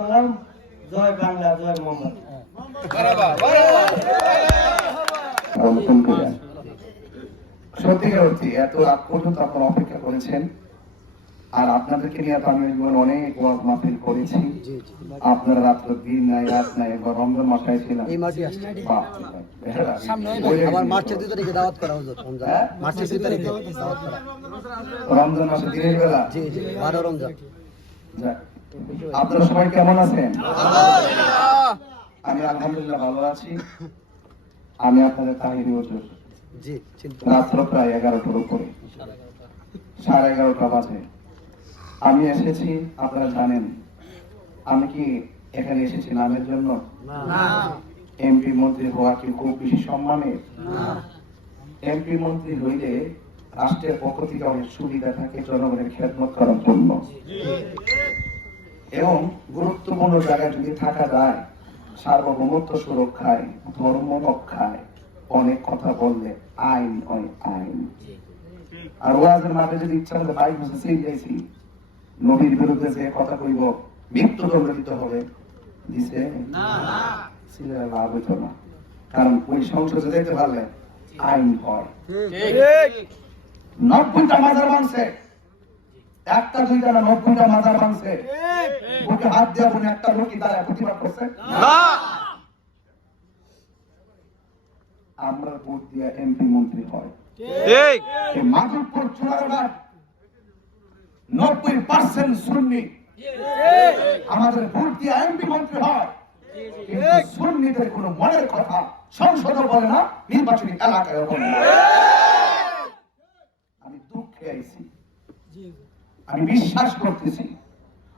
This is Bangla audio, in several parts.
করলাম। জয় বাংলা, জয় মোহাম্মদ। সত্যিকার অর্থে এত রাত পর্যন্ত আপনারা অপেক্ষা করেছেন, আর আপনাদেরকে নিয়ে আমি অনেক ওয়াজ মাহফিল করেছি। আপনারা রাত্র দিন নাই রাত নাই, একবার রমজান মাসায় ছিলাম। রমজান মাসে দিনের বেলা। আপনারা সবাই কেমন আছেন? আমি আলহামদুলিল্লাহ ভালো আছি। আমি আপনাদের তাহিরি হুজুর, রাত্র প্রায় 11টার উপরে, 11:30 বাজে আমি এসেছি। আপনারা জানেন আমি কি এখানে এসেছি নামের জন্য? এমপি মন্ত্রী হওয়া কি খুব বেশি সম্মানের? এমপি মন্ত্রী হইলে রাষ্ট্রের পক্ষ থেকে অনেক সুবিধা থাকে জনগণের খেদমত করার জন্য, এবং গুরুত্বপূর্ণ জায়গায় যদি থাকা যায় সার্বভৌমত্ব সুরক্ষায়, ধর্ম রক্ষায় অনেক কথা বললে আইন হয় আইন। আর ওয়াজের মাঠে যদি ইচ্ছা হলে বাইক বসে সেই যাইছি নবীর বিরুদ্ধে যে কথা কইব মৃত্যুদণ্ড দিতে হবে, দিছে লাভ হইত না। কারণ ওই সংসদে যেতে পারলে আইন হয়। 90টা মাজার ভাঙছে, একটা দুইটা না 90টা মাজার ভাঙছে। ওকে হাত দেওয়া কোন একটা লোকই তারা প্রতিবাদ করছে? আমরা ভোট দিয়ে এমপি মন্ত্রী হয়, মাধবপুর চুনারঘাট 90% সুন্নি। আমাদের ভোট দিয়ে এমপি মন্ত্রী হয়, কিন্তু সুন্নিদের কোন মনের কথা সংসদও বলে না, নির্বাচনী এলাকায় বলে না। আমি দুঃখে আইছি, আমি বিশ্বাস করতেছি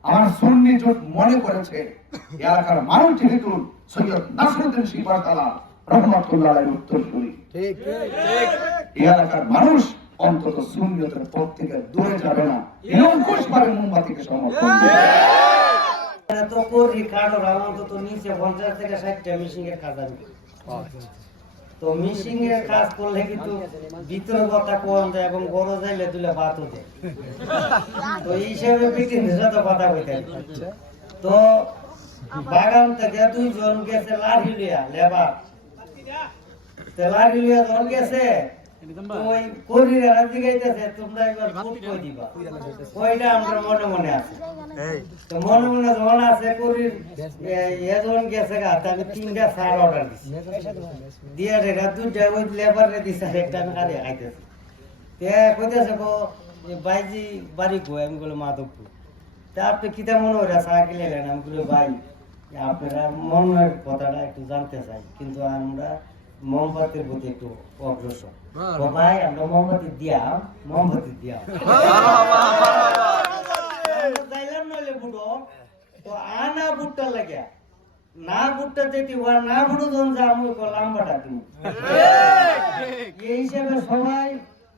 আমার সুন্নি জোট মনে করেছে এলাকার মানুষ যেহেতু সৈয়দ নাসিরউদ্দিন শিবতালা রহমাতুল্লাহ আলাইহির উত্তরসূরি, এলাকার মানুষ অন্তত সুন্নিয়তের পথ থেকে দূরে যাবে না, নিরঙ্কুশ ভাবে মোমবাতিকে সমর্থন দেবে। তো করি কার্ড অন্তত নিচে 50 থেকে 60টা মিশিং এর কাজ আছে। তো মিশিং এর কাজ করলে কিন্তু ভিতরে কথা কোন যায় এবং বড় যাইলে তুলে বাতও দেয়। তো এই হিসেবে বিটিনের সাথে কথা কইতে। তো বাগান থেকে 2 জন গেছে লাঠি লিয়া লেবার, লাঠি লিয়া জন গেছে ওই করিরা দিগাইতেছে তোমরা একবার ভোট কই দিবা, ওইটা আমরা মনে মনে আছে। তো মনে মনে যখন আছে করির এজন গেছে গাতে আমি 3টা সার অর্ডার দিছি, দিয়ে রেখা 2টা ওই লেবারে দিছে, একটা আমি খালি খাইতেছি। তে কইতেছে গো বাইজি বাড়ি কই? আমি বলে মাধবপুর। তা আপনি কিতা মনে হয় চা কিনে গেলেন? আমি বলে ভাই আপনারা মনের কথাটা একটু জানতে চাই, কিন্তু আমরা মোমবাতির প্রতি একটু অগ্রসর। ভাই আমরা মোমবাতি দিয়া যাইলাম নইলে বুড়ো তো আনা বুটটা লাগে না, বুটটা যেটি হওয়ার না বুড়ো জন যা আমি লাম্বাটা তুমি। এই হিসেবে সবাই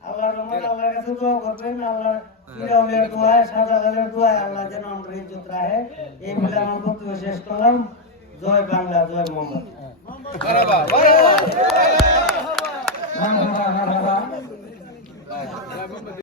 আল্লাহর রহমত, আল্লাহর কাছে দোয়া করবেন। আল্লাহ ইরাউলের দোয়া, শাহজালালের দোয়া, আল্লাহ যেন আমরা ইজ্জত রাখে। এই বলে আমার বক্তব্য শেষ করলাম। জয় বাংলা, জয় মোহাম্মদ।